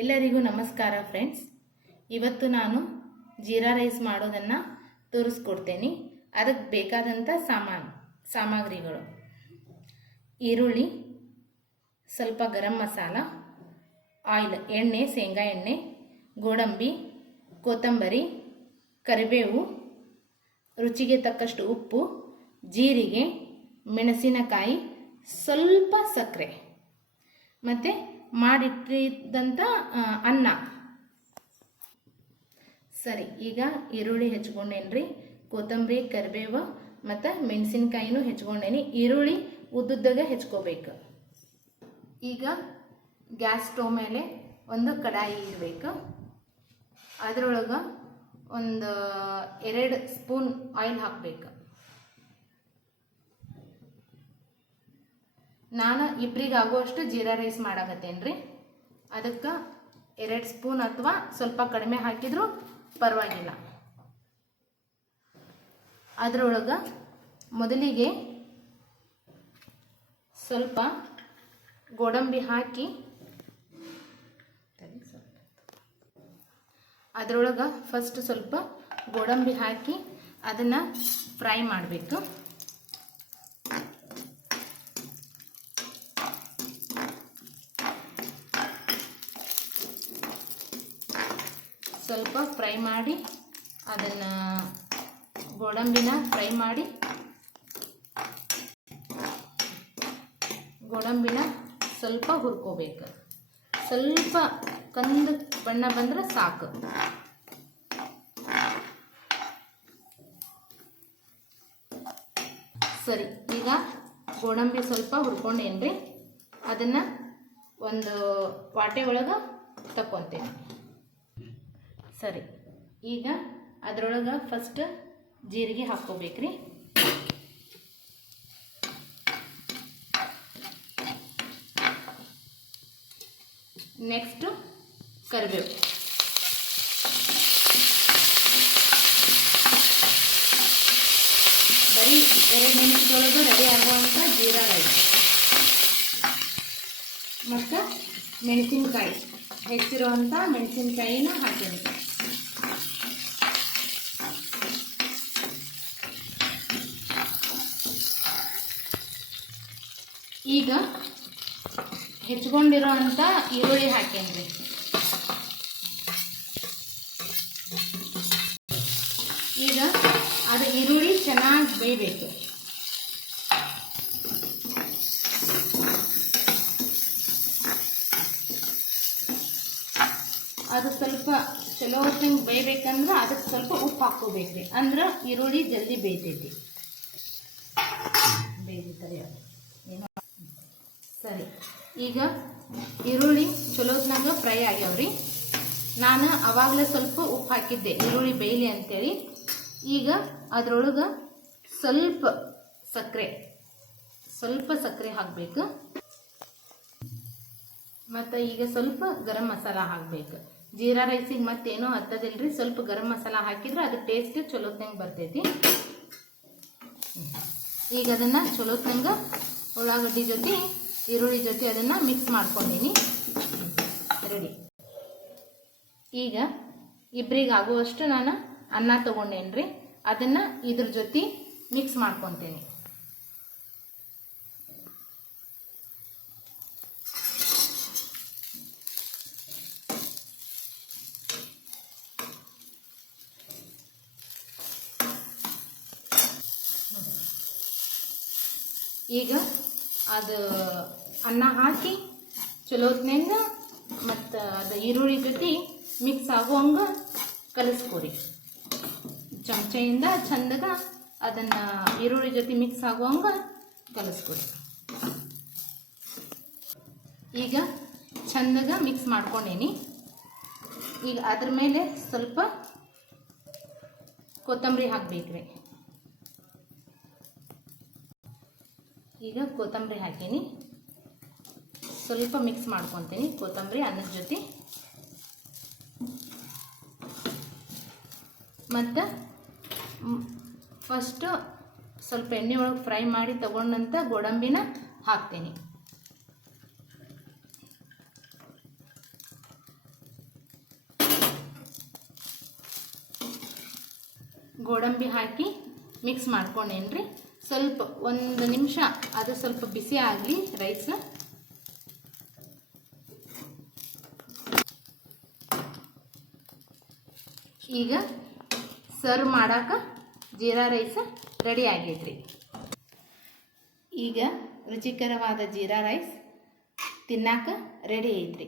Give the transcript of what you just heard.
ಎಲ್ಲರಿಗೂ ನಮಸ್ಕಾರ ಫ್ರೆಂಡ್ಸ್. ಇವತ್ತು ನಾನು ಜೀರಾ ರೈಸ್ ಮಾಡೋದನ್ನು ತೋರಿಸ್ಕೊಡ್ತೇನೆ. ಅದಕ್ಕೆ ಬೇಕಾದಂಥ ಸಾಮಗ್ರಿಗಳು: ಈರುಳ್ಳಿ, ಸ್ವಲ್ಪ ಗರಂ ಮಸಾಲ, ಆಯಿಲ್ ಎಣ್ಣೆ, ಶೇಂಗಾ ಎಣ್ಣೆ, ಗೋಡಂಬಿ, ಕೊತ್ತಂಬರಿ, ಕರಿಬೇವು, ರುಚಿಗೆ ತಕ್ಕಷ್ಟು ಉಪ್ಪು, ಜೀರಿಗೆ, ಮೆಣಸಿನಕಾಯಿ, ಸ್ವಲ್ಪ ಸಕ್ಕರೆ ಮತ್ತು ಮಾಡಿಟ್ಟಿದ್ದಂಥ ಅನ್ನ. ಸರಿ, ಈಗ ಈರುಳ್ಳಿ ಹೆಚ್ಕೊಂಡೇನ್ರಿ, ಕೊತ್ತಂಬರಿ, ಕರಿಬೇವು ಮತ್ತು ಮೆಣಸಿನ್ಕಾಯಿನೂ ಹೆಚ್ಕೊಂಡೇನಿ. ಈರುಳ್ಳಿ ಉದ್ದುದ್ದಾಗ ಹೆಚ್ಕೋಬೇಕು. ಈಗ ಗ್ಯಾಸ್ ಸ್ಟವ್ ಮೇಲೆ ಒಂದು ಕಡಾಯಿ ಇಡಬೇಕು. ಅದರೊಳಗೆ ಒಂದು 2 ಸ್ಪೂನ್ ಆಯಿಲ್ ಹಾಕಬೇಕು. ನಾನು ಇಬ್ಬರಿಗಾಗುವಷ್ಟು ಜೀರಾ ರೈಸ್ ಮಾಡಾಕತ್ತೇನ್ರಿ. ಅದಕ್ಕೆ 2 ಸ್ಪೂನ್ ಅಥವಾ ಸ್ವಲ್ಪ ಕಡಿಮೆ ಹಾಕಿದರೂ ಪರವಾಗಿಲ್ಲ. ಅದರೊಳಗೆ ಮೊದಲಿಗೆ ಸ್ವಲ್ಪ ಗೋಡಂಬಿ ಹಾಕಿ, ಅದರೊಳಗೆ ಫಸ್ಟ್ ಸ್ವಲ್ಪ ಗೋಡಂಬಿ ಹಾಕಿ ಅದನ್ನು ಫ್ರೈ ಮಾಡಬೇಕು. ಸ್ವಲ್ಪ ಫ್ರೈ ಮಾಡಿ ಅದನ್ನು ಗೋಡಂಬಿನ ಫ್ರೈ ಮಾಡಿ ಗೋಡಂಬಿನ ಸ್ವಲ್ಪ ಹುರ್ಕೋಬೇಕು. ಸ್ವಲ್ಪ ಕಂದು ಬಣ್ಣ ಬಂದರೆ ಸಾಕು. ಸರಿ, ಈಗ ಗೋಡಂಬಿ ಸ್ವಲ್ಪ ಹುರ್ಕೊಂಡೇನ್ರಿ, ಅದನ್ನು ಒಂದು ವಾಟೆ ಒಳಗೆ ತಕ್ಕೊತೇನೆ. ಸರಿ, ಈಗ ಅದರೊಳಗೆ ಫಸ್ಟ್ ಜೀರಿಗೆ ಹಾಕ್ಕೋಬೇಕ್ರಿ. ನೆಕ್ಸ್ಟು ಕರಿಬೇವು. ಬರೀ 2 ನಿಮಿಷದೊಳಗೆ ರೆಡಿ ಆಗುವಂಥ ಜೀರಾ ರೈಸ್. ಮತ್ತು ಮೆಣಸಿನ್ಕಾಯಿ, ಹೆಚ್ಚಿರುವಂಥ ಮೆಣಸಿನ್ಕಾಯಿನ ಹಾಕೀನಿ. ಈಗ ಹೆಚ್ಕೊಂಡಿರೋಂಥ ಈರುಳ್ಳಿ ಹಾಕೇನ್ರಿ. ಈಗ ಅದು ಈರುಳ್ಳಿ ಚೆನ್ನಾಗಿ ಬೇಯಬೇಕು. ಅದು ಸ್ವಲ್ಪ ಚಲೋ ಹೊತ್ತಿಗೆ ಬೇಯಬೇಕಂದ್ರೆ ಅದಕ್ಕೆ ಸ್ವಲ್ಪ ಉಪ್ಪು ಹಾಕ್ಕೋಬೇಕ್ರಿ, ಅಂದ್ರೆ ಈರುಳ್ಳಿ ಜಲ್ದಿ ಬೇಯ್ತೈತಿ. ಬೇಯ್ತಾರೆ ಏನೋ. ಸರಿ, ಈಗ ಈರುಳ್ಳಿ ಚಲೋತ್ನಾಗ ಫ್ರೈ ಆಗ್ಯಾವ್ರಿ. ನಾನು ಆವಾಗಲೇ ಸ್ವಲ್ಪ ಉಪ್ಪು ಹಾಕಿದ್ದೆ ಈರುಳ್ಳಿ ಬೇಯಲಿ ಅಂತೇಳಿ. ಈಗ ಅದರೊಳಗೆ ಸ್ವಲ್ಪ ಸಕ್ಕರೆ ಹಾಕಬೇಕು. ಮತ್ತು ಈಗ ಸ್ವಲ್ಪ ಗರಂ ಮಸಾಲ ಹಾಕಬೇಕು. ಜೀರಾ ರೈಸಿಗೆ ಮತ್ತೇನೋ ಹತ್ತದಿಲ್ರಿ, ಸ್ವಲ್ಪ ಗರಂ ಮಸಾಲ ಹಾಕಿದ್ರೆ ಅದು ಟೇಸ್ಟ್ ಚಲೋತ್ನಂಗೆ ಬರ್ತೈತಿ. ಈಗ ಅದನ್ನು ಚಲೋತ್ನಂಗೆ ಉಳ್ಳಾಗಡ್ಡಿ ಜೊತೆ ಈರುಳ್ಳಿ ಜೊತೆ ಅದನ್ನು ಮಿಕ್ಸ್ ಮಾಡ್ಕೊಂಡೀನಿ. ರೆಡಿ. ಈಗ ಇಬ್ಬರಿಗಾಗುವಷ್ಟು ನಾನು ಅನ್ನ ತೊಗೊಂಡೇನ್ರಿ, ಅದನ್ನು ಇದ್ರ ಜೊತೆ ಮಿಕ್ಸ್ ಮಾಡ್ಕೊತೀನಿ. ಈಗ ಅದು ಅನ್ನ ಹಾಕಿ ಚಲೋತ್ನೆಂಗ ಮತ್ತು ಅದು ಈರುಳ್ಳಿ ಜೊತೆ ಮಿಕ್ಸ್ ಆಗುವಂಗೆ ಕಲಿಸ್ಕೊರಿ. ಚಮಚೆಯಿಂದ ಚಂದಾಗ ಅದನ್ನು ಈರುಳ್ಳಿ ಜೊತೆ ಮಿಕ್ಸ್ ಆಗುವಂಗೆ ಕಲಿಸ್ಕೊರಿ. ಈಗ ಚಂದಾಗ ಮಿಕ್ಸ್ ಮಾಡ್ಕೊಂಡೇನಿ. ಈಗ ಅದ್ರ ಮೇಲೆ ಸ್ವಲ್ಪ ಕೊತ್ತಂಬರಿ ಹಾಕಬೇಕ್ರಿ. ಈಗ ಕೊತ್ತಂಬರಿ ಹಾಕೀನಿ, ಸ್ವಲ್ಪ ಮಿಕ್ಸ್ ಮಾಡ್ಕೊತೀನಿ ಕೊತ್ತಂಬರಿ ಅನ್ನದ ಜೊತೆ. ಮತ್ತು ಫಸ್ಟು ಸ್ವಲ್ಪ ಎಣ್ಣೆ ಒಳಗೆ ಫ್ರೈ ಮಾಡಿ ತಗೊಂಡಂಥ ಗೋಡಂಬಿನ ಹಾಕ್ತೀನಿ. ಗೋಡಂಬಿ ಹಾಕಿ ಮಿಕ್ಸ್ ಮಾಡ್ಕೊಂಡೇನ್ರಿ. ಸ್ವಲ್ಪ 1 ನಿಮಿಷ ಅದು ಸ್ವಲ್ಪ ಬಿಸಿ ಆಗಲಿ ರೈಸ್. ಈಗ ಸರ್ವ್ ಮಾಡಾಕ ಜೀರಾ ರೈಸ್ ರೆಡಿ ಆಗೈತ್ರಿ. ಈಗ ರುಚಿಕರವಾದ ಜೀರಾ ರೈಸ್ ತಿನ್ನಾಕ ರೆಡಿ ಐತ್ರಿ.